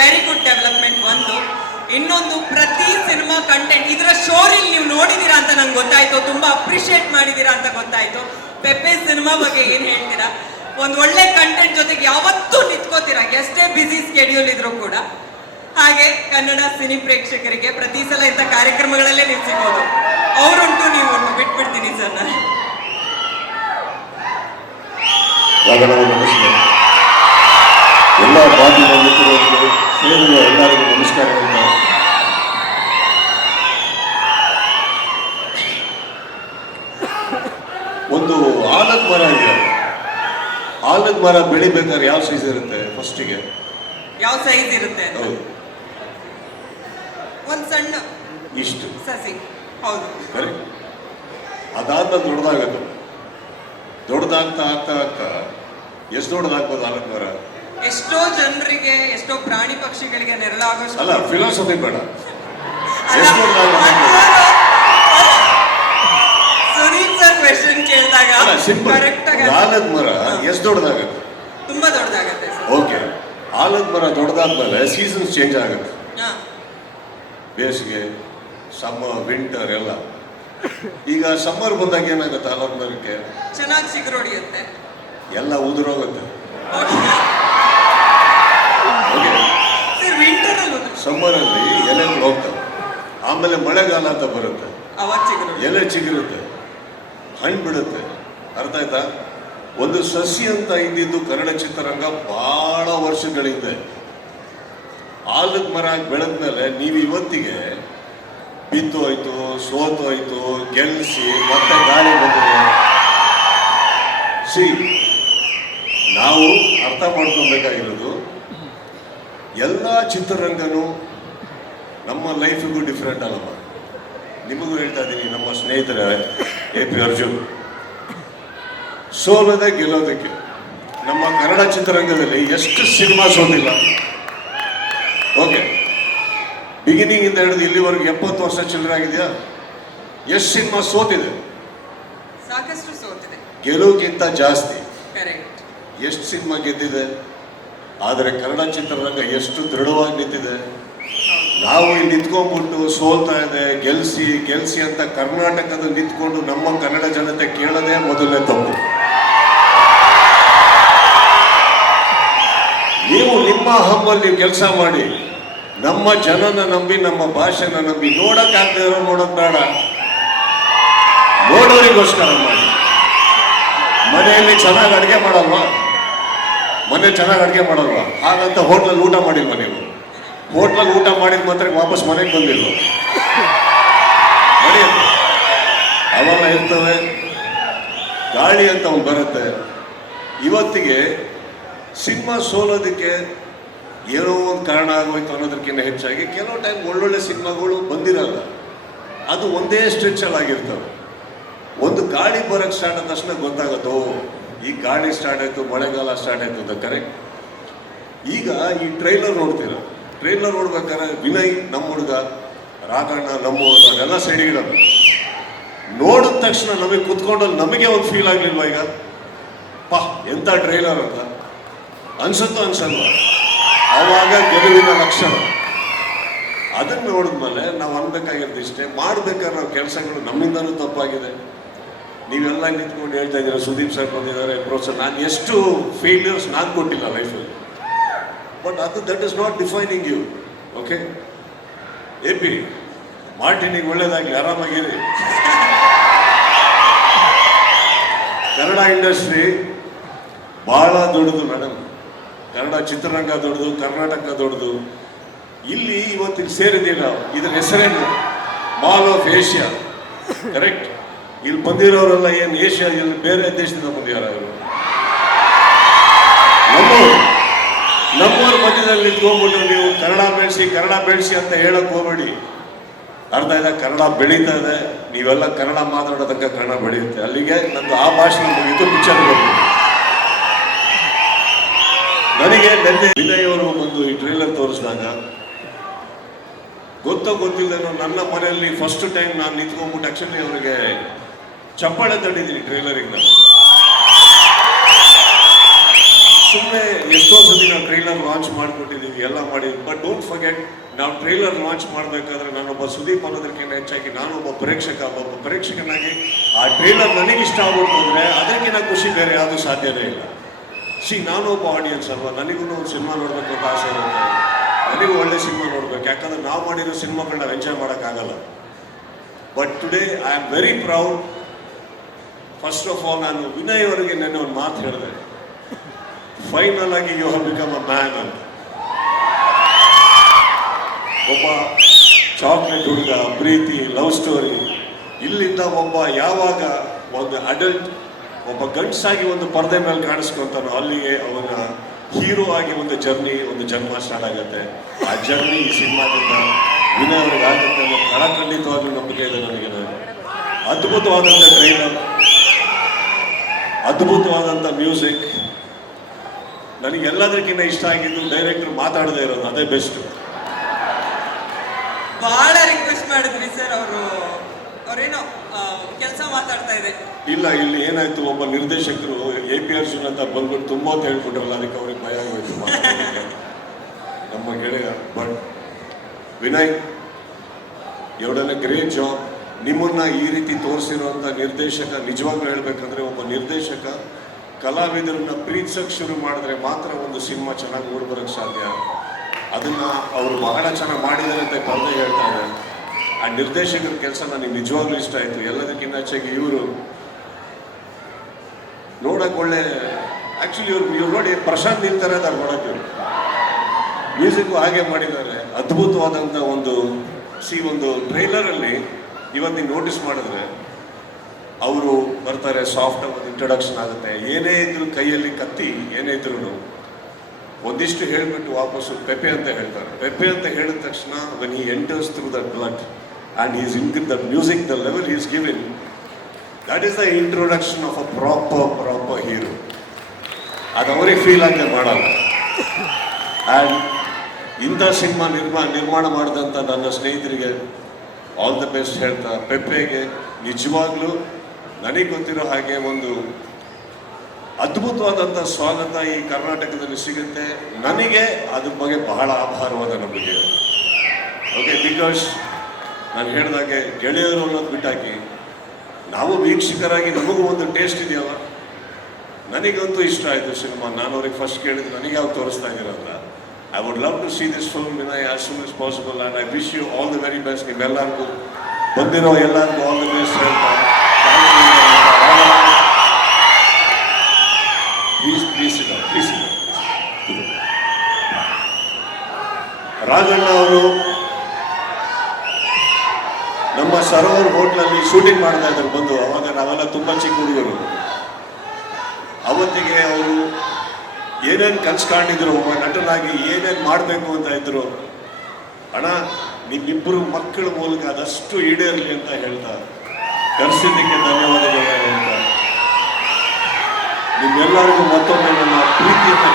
Very good development ಒಂದು. ಇನ್ನೊಂದು, ಪ್ರತಿ ಸಿನಿಮಾ ಕಂಟೆಂಟ್ ಇದರ ಶೋರಿಲ್ ನೀವು ನೋಡಿದೀರಾ ಅಂತ ನಂಗೆ ಗೊತ್ತಾಯ್ತು, ತುಂಬಾ ಅಪ್ರಿಶಿಯೇಟ್ ಮಾಡಿದೀರಾ ಅಂತ ಗೊತ್ತಾಯ್ತು. ಪೆಪ್ಪೆ ಸಿನಿಮಾ ಬಗ್ಗೆ ಏನ್ ಹೇಳ್ತೀರಾ? ಒಂದು ಒಳ್ಳೆ ಕಂಟೆಂಟ್ ಜೊತೆಗೆ ಯಾವತ್ತೂ ನಿಂತ್ಕೋತೀರಾ, ಎಷ್ಟೇ ಬಿಸಿ ಸ್ಕೆಡ್ಯೂಲ್ ಇದ್ರೂ ಕೂಡ. ಹಾಗೆ ಕನ್ನಡ ಸಿನಿ ಪ್ರೇಕ್ಷಕರಿಗೆ ಪ್ರತಿ ಸಲ ಇಂಥ ಕಾರ್ಯಕ್ರಮಗಳಲ್ಲೇ ನೀವು ಸಿಗೋದು. ಅವರುಂಟು ನೀವುಂಟು, ಬಿಟ್ಬಿಡ್ತೀನಿ ಸರ್ ನಾನು. ಎಲ್ಲ ಮಾಧ್ಯಮ ಮಿತ್ರರಿಗೆ ಸೇರುವ ಎಲ್ಲರಿಗೂ ನಮಸ್ಕಾರಗಳಿಂದ. ಒಂದು ಆಲದ ಮರ ಇದೆ. ಆಲದ ಮರ ಬೆಳಿಬೇಕಾದ್ರೆ ಯಾವ ಸೈಜ್ ಇರುತ್ತೆ? ಫಸ್ಟಿಗೆ ಯಾವ ಸೈಜ್ ಇರುತ್ತೆ? ಹೌದು, ಒಂದ್ ಸಣ್ಣ ಇಷ್ಟು ಸಸಿ. ಹೌದು, ಕರೆಕ್ಟ್. ಅದಾದ್ಮೇಲೆ ದೊಡ್ಡದಾಗತ್ತೆ. ದೊಡ್ಡದಾಗ್ತಾ ಆಗ್ತಾ ಆಗ್ತಾ ಎಷ್ಟು ದೊಡ್ಡದಾಗ್ಬೋದು ಆಲದ ಮರ? ಎಷ್ಟೋ ಜನರಿಗೆ, ಎಷ್ಟೋ ಪ್ರಾಣಿ ಪಕ್ಷಿಗಳಿಗೆ ನೆರಳಾಗೋ. ಅಲ್ಲ, ಫಿಲಾಸಫಿ ಬೇಡ. ಸುನೀಲ್ ಸರ್ ಕ್ವೆಶ್ಚನ್ ಕೇಳಿದಾಗ ಕರೆಕ್ಟ್ ಆಗಿ ಆಲದ ಮರ ಎಷ್ಟು ದೊಡ್ಡದಾಗತ್ತೆ? ತುಂಬಾ ದೊಡ್ಡದಾಗತ್ತೆ ಸರ್. ಓಕೆ, ಆಲದ ಮರ ದೊಡ್ಡದಾದ್ಮೇಲೆ ಸೀಸನ್ಸ್ ಚೇಂಜ್ ಆಗುತ್ತೆ. ಬೇಸಿಗೆ, ಸಮ್ಮರ್, ವಿಂಟರ್ ಎಲ್ಲ. ಈಗ ಸಮ್ಮರ್ ಬಂದಾಗ ಏನಾಗುತ್ತೆ? ಆಲದ ಮರಕ್ಕೆ ಚೆನ್ನಾಗಿ ಚಿಗುರೊಡೆಯುತ್ತೆ, ಎಲ್ಲ ಉದುರೋಗುತ್ತೆ. ಸಮ್ಮರ್ ಅಲ್ಲಿ ಎಲೆಗಳು ಹೋಗ್ತವೆ. ಆಮೇಲೆ ಮಳೆಗಾಲ ಅಂತ ಬರುತ್ತೆ, ಎಲೆ ಚಿಗುರುತ್ತೆ, ಹಣ್ಣು ಬಿಡುತ್ತೆ. ಅರ್ಥ ಆಯ್ತಾ? ಒಂದು ಸಸಿ ಅಂತ ಇದ್ದಿದ್ದು ಕನ್ನಡ ಚಿತ್ರರಂಗ ಬಹಳ ವರ್ಷಗಳಿಂದ. ಆಲದ ಮರ ಬೆಳೆದ್ಮೇಲೆ ನೀವು ಇವತ್ತಿಗೆ ಬಿದ್ದು ಹೋಯ್ತು, ಸೋತು ಹೋಯ್ತು, ಗೆಲ್ಲಿಸಿ ಮತ್ತೆ ಗಾಳಿ ಬಂದಿದೆ. ನಾವು ಅರ್ಥ ಮಾಡ್ಕೊಬೇಕಾಗಿರೋದು, ಎಲ್ಲ ಚಿತ್ರರಂಗನೂ ನಮ್ಮ ಲೈಫಿಗೂ ಡಿಫ್ರೆಂಟ್ ಅಲ್ಲಮ್ಮ. ನಿಮಗೂ ಹೇಳ್ತಾ ಇದ್ದೀನಿ, ನಮ್ಮ ಸ್ನೇಹಿತರ AP ಅರ್ಜುನ್ ಸೋಲದೆ ಗೆಲ್ಲೋದಕ್ಕೆ ನಮ್ಮ ಕನ್ನಡ ಚಿತ್ರರಂಗದಲ್ಲಿ ಎಷ್ಟು ಸಿನಿಮಾ ಸೋತಿಲ್ಲ. ಓಕೆ, ಬಿಗಿನಿಂಗ್ ಇಂದ ಹಿಡಿದು ಇಲ್ಲಿವರೆಗೂ 70 ವರ್ಷ ಚಿಲ್ಲರೆ ಆಗಿದೆಯಾ? ಎಷ್ಟು ಸಿನಿಮಾ ಸೋತಿದೆ? ಸಾಕಷ್ಟು ಸೋತಿದೆ. ಗೆಲುವಿಗಿಂತ ಜಾಸ್ತಿ ಕರೆಕ್ಟ್. ಎಷ್ಟು ಸಿನಿಮಾ ಗೆದ್ದಿದೆ? ಆದರೆ ಕನ್ನಡ ಚಿತ್ರರಂಗ ಎಷ್ಟು ದೃಢವಾಗಿ ನಿಂತಿದೆ. ನಾವು ಇಲ್ಲಿ ನಿಂತ್ಕೊಂಡ್ಬಿಟ್ಟು ಸೋಲ್ತಾ ಇದೆ, ಗೆಲ್ಸಿ ಅಂತ ಕರ್ನಾಟಕದ ನಿಂತ್ಕೊಂಡು ನಮ್ಮ ಕನ್ನಡ ಜನತೆ ಕೇಳೋದೇ ಮೊದಲನೇ ತಪ್ಪು. ನೀವು ನಿಮ್ಮ ಹಮ್ಮಲ್ಲಿ ನೀವು ಕೆಲಸ ಮಾಡಿ, ನಮ್ಮ ಜನನ ನಂಬಿ, ನಮ್ಮ ಭಾಷೆನ ನಂಬಿ. ನೋಡಕ್ಕಾಗದೆ ಇರೋ ನೋಡೋದು ಬೇಡ, ನೋಡೋರಿಗೋಸ್ಕರ ಮಾಡಿ. ಮನೆಯಲ್ಲಿ ಚೆನ್ನಾಗಿ ಅಡುಗೆ ಮಾಡಲ್ವಾ? ಚೆನ್ನಾಗಿ ಅಡುಗೆ ಮಾಡಲ್ವಾ? ಹಾಗಂತ ಹೋಟ್ಲಲ್ಲಿ ಊಟ ಮಾಡಿಲ್ವ ನೀವು? ಹೋಟ್ಲಲ್ಲಿ ಊಟ ಮಾಡಿದ ಮಾತ್ರ ವಾಪಸ್ ಮನೆಗೆ ಬಂದಿಲ್ವ? ನಡೆಯುತ್ತೆ, ಅವೆಲ್ಲ ಇರ್ತವೆ. ಗಾಳಿ ಅಂತ ಒಂದು ಬರುತ್ತೆ. ಇವತ್ತಿಗೆ ಸಿನಿಮಾ ಸೋಲೋದಕ್ಕೆ ಏನೋ ಒಂದು ಕಾರಣ ಆಗೋಯ್ತು ಅನ್ನೋದಕ್ಕಿಂತ ಹೆಚ್ಚಾಗಿ ಕೆಲವು ಟೈಮ್ ಒಳ್ಳೊಳ್ಳೆ ಸಿನಿಮಾಗಳು ಬಂದಿರಲ್ಲ. ಅದು ಒಂದೇ ಸ್ಟ್ರೆಚಲ್ಲಿ ಆಗಿರ್ತವೆ. ಒಂದು ಗಾಳಿ ಬರೋಕ್ಕೆ ಸ್ಟಾರ್ಟ್ ಆದ ತಕ್ಷಣ ಗೊತ್ತಾಗುತ್ತೋ, ಈ ಗಾಳಿ ಸ್ಟಾರ್ಟ್ ಆಯಿತು, ಮಳೆಗಾಲ ಸ್ಟಾರ್ಟ್ ಆಯಿತು ಅಂತ. ಕರೆಕ್ಟ್. ಈಗ ಈ ಟ್ರೈಲರ್ ನೋಡ್ತೀರ. ಟ್ರೈಲರ್ ನೋಡ್ಬೇಕಾದ್ರೆ ವಿನಯ್ ನಮ್ಮ ಹುಡುಗ, ರಾಘಣ್ಣ ನಮ್ಮ ಹುಡುಗ, ಅದೆಲ್ಲ ಸೈಡಿಗಿಡೋದು. ನೋಡಿದ ತಕ್ಷಣ ನಮಗೆ ಕುತ್ಕೊಂಡು ನಮಗೆ ಒಂದು ಫೀಲ್ ಆಗಲಿಲ್ವ? ಈಗ ಎಂಥ ಟ್ರೈಲರ್ ಅಂತ ಅನ್ಸುತ್ತೋ ಅನ್ಸಲ್ವ? ಆವಾಗ ಗೆಲುವಿನ ಲಕ್ಷಣ. ಅದನ್ನು ನೋಡಿದ್ಮೇಲೆ ನಾವು ಅನ್ಬೇಕಾಗಿರೋದು ಇಷ್ಟೇ, ಮಾಡ್ಬೇಕಾದ್ರೆ ನಾವು ಕೆಲಸಗಳು ನಮ್ಮಿಂದನೂ ತಪ್ಪಾಗಿದೆ. ನೀವೆಲ್ಲ ನಿಂತ್ಕೊಂಡು ಹೇಳ್ತಾ ಇದ್ದೀರ, ಸುದೀಪ್ ಸರ್ ಬಂದಿದ್ದಾರೆ, ಪ್ರೋತ್ಸಾಹ. ನಾನು ಎಷ್ಟು ಫೇಲ್ಯೂರ್ಸ್ ನಾನು ಕೊಟ್ಟಿಲ್ಲ ಲೈಫಲ್ಲಿ. But that is not defining you. Okay AP ಮಾರ್ಟಿನಿಗೆ ಒಳ್ಳೇದಾಗಲಿ, ಆರಾಮಾಗಿರಿ. ಕನ್ನಡ ಇಂಡಸ್ಟ್ರಿ ಬಹಳ ದೊಡ್ಡದು ಮೇಡಮ್. ಕನ್ನಡ ಚಿತ್ರರಂಗ ದೊಡ್ಡದು, ಕರ್ನಾಟಕ ದೊಡ್ಡದು. ಇಲ್ಲಿ ಇವತ್ತಿಗೆ ಸೇರಿದ್ದೀರ, ಇದರ ಹೆಸರೇನು? Mall of Asia. ಕರೆಕ್ಟ್. ಇಲ್ಲಿ ಬಂದಿರೋರೆಲ್ಲ ಏನು ಏಷ್ಯಾ, ಇಲ್ಲಿ ಬೇರೆ ದೇಶದಿಂದ ಬಂದಿದ್ದಾರೆ ಅವರು. ನಮ್ಮವ್ರ ಮಧ್ಯದಲ್ಲಿ ನಿಂತ್ಕೊಂಡ್ಬಿಟ್ಟು ನೀವು ಕನ್ನಡ ಬೆಳೆಸಿ ಅಂತ ಹೇಳಕ್ ಹೋಗ್ಬೇಡಿ. ಅರ್ಥ ಇದೆ? ಕನ್ನಡ ಬೆಳೀತಾ ಇದೆ, ನೀವೆಲ್ಲ ಕನ್ನಡ ಮಾತಾಡೋದಕ್ಕೆ ಕನ್ನಡ ಬೆಳೆಯುತ್ತೆ. ಅಲ್ಲಿಗೆ ನಂದು ಆ ಭಾಷೆ ಮುಗಿತು. ಪಿಕ್ಚರ್ ನನಗೆ ನಿನ್ನೆ ವಿನಯ್ ಅವರು ಬಂದು ಈ ಟ್ರೈಲರ್ ತೋರಿಸಿದಾಗ ಗೊತ್ತಿಲ್ಲದೇನೋ ನನ್ನ ಮನೆಯಲ್ಲಿ ಫಸ್ಟ್ ಟೈಮ್ ನಾನು ನಿಂತ್ಕೊಂಡ್ಬಿಟ್ಟು ಆಕ್ಚುಲಿ ಅವರಿಗೆ ಚಪ್ಪಾಳೆ ತಟ್ಟಿದ್ದೀನಿ ಟ್ರೈಲರಿಗೆ. ನಾನು ಸುಮ್ಮನೆ ಎಷ್ಟೋ ಸತಿ ನಾವು ಟ್ರೈಲರ್ ಲಾಂಚ್ ಮಾಡಿಕೊಟ್ಟಿದ್ದೀವಿ, ಎಲ್ಲ ಮಾಡಿದ್ವಿ. ಬಟ್ ಡೋಂಟ್ ಫರ್ಗೆಟ್, ನಾವು ಟ್ರೈಲರ್ ಲಾಂಚ್ ಮಾಡಬೇಕಾದ್ರೆ ನಾನೊಬ್ಬ ಸುದೀಪ್ ಅನ್ನೋದಕ್ಕಿಂತ ಹೆಚ್ಚಾಗಿ ನಾನೊಬ್ಬ ಪ್ರೇಕ್ಷಕನಾಗಿ ಆ ಟ್ರೈಲರ್ ನನಗೆ ಇಷ್ಟ ಆಗ್ಬಿಡ್ತು ಅಂದರೆ ಅದಕ್ಕಿಂತ ಖುಷಿ ಬೇರೆ ಯಾವುದು ಸಾಧ್ಯನೇ ಇಲ್ಲ. ನಾನು ಒಬ್ಬ ಆಡಿಯನ್ಸ್ ಅಲ್ವಾ, ನನಗೂ ಒಂದು ಸಿನಿಮಾ ನೋಡಬೇಕು ಅಂತ ಆಸೆ ಇರುತ್ತೆ, ನನಗೂ ಒಳ್ಳೆ ಸಿನಿಮಾ ನೋಡ್ಬೇಕು. ಯಾಕಂದ್ರೆ ನಾವು ಮಾಡಿರೋ ಸಿನಿಮಾಗಳನ್ನ ಎಂಜಾಯ್ ಮಾಡೋಕ್ಕಾಗಲ್ಲ. But today I am very proud. First of all ನಾನು ವಿನಯ್ ಅವರಿಗೆ ನೆನ್ನೆ ಒಂದು ಮಾತು ಹೇಳಿದೆ, ಫೈನಲ್ ಆಗಿ you have become a man ಅಂತ. ಒಬ್ಬ ಚಾಕ್ಲೇಟ್ ಹುಡುಗ, ಪ್ರೀತಿ, ಲವ್ ಸ್ಟೋರಿ, ಇಲ್ಲಿಂದ ಒಬ್ಬ ಯಾವಾಗ ಒಂದು ಅಡಲ್ಟ್ ಒಬ್ಬ ಗಂಡಸಾಗಿ ಒಂದು ಪರದೆ ಮೇಲೆ ಕಾಣಿಸ್ಕೊಂತಾನೋ ಅಲ್ಲಿಗೆ ಅವನ ಹೀರೋ ಆಗಿ ಒಂದು ಜರ್ನಿ, ಒಂದು ಜನ್ಮ ಸ್ಟಾರ್ಟ್ ಆಗುತ್ತೆ. ಆ ಜರ್ನಿ ಈ ಸಿನಿಮಾದಿಂದ ವಿನಯ್ ಅವ್ರಿಗೆ ಆಗುತ್ತೆ ಅನ್ನೋ ಬಹಳ ಖಂಡಿತವಾಗ್ಲೂ ನಂಬಿಕೆ ಇದೆ ನನಗೆ. ಅದ್ಭುತವಾದಂಥ ಟ್ರೈಲರ್, ಅದ್ಭುತವಾದಂಥ ಮ್ಯೂಸಿಕ್. ನನಗೆ ಎಲ್ಲದಕ್ಕಿಂತ ಇಷ್ಟ ಆಗಿದ್ದು ಡೈರೆಕ್ಟರ್ ಮಾತಾಡದೇ ಇರೋದು, ಅದೇ ಬೆಸ್ಟ್. ಬಹಳ ರಿಕ್ವೆಸ್ಟ್ ಮಾಡಿದ್ರಿ ಸರ್, ಅವ್ರೇನೋ ಕೆಲಸ ಮಾತಾಡ್ತಾ ಇದೆ. ಇಲ್ಲ, ಇಲ್ಲಿ ಏನಾಯ್ತು, ಒಬ್ಬ ನಿರ್ದೇಶಕರು AP ಅರ್ಜುನ್ ಅಂತ ಬಂದ್ಬಿಟ್ಟು ತುಂಬಾ ಹೇಳ್ಬಿಟ್ರಲ್ಲ, ಅದಕ್ಕೆ ಅವ್ರಿಗೆ ಭಯ ಆಗೋಯ್ತು ಮಾತಾಡೋದಕ್ಕೆ, ನಮ್ಮ ಗೆಳೆಯ. But Vinay, you done a great job. ನಿಮ್ಮನ್ನ ಈ ರೀತಿ ತೋರಿಸಿರುವಂಥ ನಿರ್ದೇಶಕ, ನಿಜವಾಗ್ಲೂ ಹೇಳ್ಬೇಕಂದ್ರೆ ಒಬ್ಬ ನಿರ್ದೇಶಕ ಕಲಾವಿದರನ್ನ ಪ್ರೀತಿಸಕ್ಕೆ ಶುರು ಮಾಡಿದ್ರೆ ಮಾತ್ರ ಒಂದು ಸಿನಿಮಾ ಚೆನ್ನಾಗಿ ಮೂಡಿಬರೋಕ್ಕೆ ಸಾಧ್ಯ. ಅದನ್ನ ಅವರು ಬಹಳ ಚೆನ್ನಾಗಿ ಮಾಡಿದ್ದಾರೆ ಅಂತ ಪರದೆ ಹೇಳ್ತಾ ಇದ್ದಾರೆ. ಆ ನಿರ್ದೇಶಕರ ಕೆಲಸ ನನಗೆ ನಿಜವಾಗ್ಲೂ ಇಷ್ಟ ಆಯಿತು. ಎಲ್ಲದಕ್ಕಿಂತ ಹೆಚ್ಚಾಗಿ ಇವರು ನೋಡಕ್ಕೆ ಒಳ್ಳೆ, ಆ್ಯಕ್ಚುಲಿ ಇವ್ರು ನೋಡಿ ಪ್ರಶಾಂತ್ ನಿಲ್ತಾರೆ ಅದಾರ ನೋಡಕ್ಕೆ. ಇವರು ಮ್ಯೂಸಿಕ್ಕು ಹಾಗೆ ಮಾಡಿದ್ದಾರೆ, ಅದ್ಭುತವಾದಂಥ ಒಂದು ಟ್ರೈಲರಲ್ಲಿ ಇವತ್ತು ನೀವು ನೋಟಿಸ್ ಮಾಡಿದ್ರೆ ಅವರು ಬರ್ತಾರೆ, ಸಾಫ್ಟ್ ಒಂದು ಇಂಟ್ರೊಡಕ್ಷನ್ ಆಗುತ್ತೆ. ಏನೇ ಇದ್ರು ಕೈಯಲ್ಲಿ ಕತ್ತಿ ಏನೇ ಇದ್ರು ಒಂದಿಷ್ಟು ಹೇಳಿಬಿಟ್ಟು ವಾಪಸ್ಸು ಪೆಪೆ ಅಂತ ಹೇಳ್ತಾರೆ. ಪೆಪೆ ಅಂತ ಹೇಳಿದ ತಕ್ಷಣ when he enters through that blood and is in the music, the level is giving, that is the introduction of a proper hero. ಅದು ಅವ್ರಿಗೆ ಫೀಲ್ ಆಗದೆ ಮಾಡಲ್ಲ. ಆ್ಯಂಡ್ ಇಂಥ ಸಿನಿಮಾ ನಿರ್ಮಾಣ ಮಾಡಿದಂಥ ನನ್ನ ಸ್ನೇಹಿತರಿಗೆ ಆಲ್ ದ ಬೆಸ್ಟ್ ಹೇಳ್ತಾ, ಪೆಪ್ಪೆಗೆ ನಿಜವಾಗ್ಲೂ ನನಗೆ ಗೊತ್ತಿರೋ ಹಾಗೆ ಒಂದು ಅದ್ಭುತವಾದಂಥ ಸ್ವಾಗತ ಈ ಕರ್ನಾಟಕದಲ್ಲಿ ಸಿಗುತ್ತೆ. ನನಗೆ ಅದ್ರ ಬಗ್ಗೆ ಬಹಳ ಆಭಾರವಾದ ನಂಬಿಕೆ. ಓಕೆ, ಬಿಕಾಸ್ ನಾನು ಹೇಳಿದಾಗೆ ಗೆಳೆಯರು ಅನ್ನೋದು ಬಿಟ್ಟಾಕಿ ನಾವು ವೀಕ್ಷಕರಾಗಿ ನಮಗೂ ಒಂದು ಟೇಸ್ಟ್ ಇದೆಯಲ್ಲ. ನನಗಂತೂ ಇಷ್ಟ ಆಯಿತು ಸಿನಿಮಾ. ನಾನು ಅವ್ರಿಗೆ ಫಸ್ಟ್ ಕೇಳಿದ್ದು ನನಗೆ ಯಾವಾಗ ತೋರಿಸ್ತಾ ಇದ್ದೀರಲ್ಲ. I would love to see this film Vinay as soon as possible and I wish you all the very best. ನೀವೆಲ್ಲರಿಗೂ ಬಂದಿರೋ ಎಲ್ಲರಿಗೂ ಆಲ್ ದಿ ಬೆಸ್ಟ್ ಹೇಳ್ತಾ, ಪ್ಲೀಸ್ ರಾಜಣ್ಣ ಅವರು ನಮ್ಮ ಸರೋವರ್ ಹೋಟ್ಲಲ್ಲಿ ಶೂಟಿಂಗ್ ಮಾಡ್ತಾ ಇದ್ರು ಬಂದು. ಅವಾಗ ನಾವೆಲ್ಲ ತುಂಬ ಚಿಕ್ಕ ಹುಡುಗರು. ಅವತ್ತಿಗೆ ಅವರು ಏನೇನು ಕನ್ಸ್ಕೊಂಡಿದ್ರು, ಒಬ್ಬ ನಟನಾಗಿ ಏನೇನು ಮಾಡಬೇಕು ಅಂತ ಇದ್ರು. ಅಣ್ಣ, ನಿಮ್ಮಿಬ್ಬರು ಮಕ್ಕಳ ಮೂಲಕ ಅದಷ್ಟು ಈಡೇರಲಿ ಅಂತ ಹೇಳ್ತಾ, ಕರೆಸಿದ್ದಕ್ಕೆ ಧನ್ಯವಾದಗಳು ಹೇಳ್ತಾ, ನಿಮ್ಮೆಲ್ಲರಿಗೂ ಮತ್ತೊಮ್ಮೆ ನನ್ನ ಪ್ರೀತಿಯನ್ನು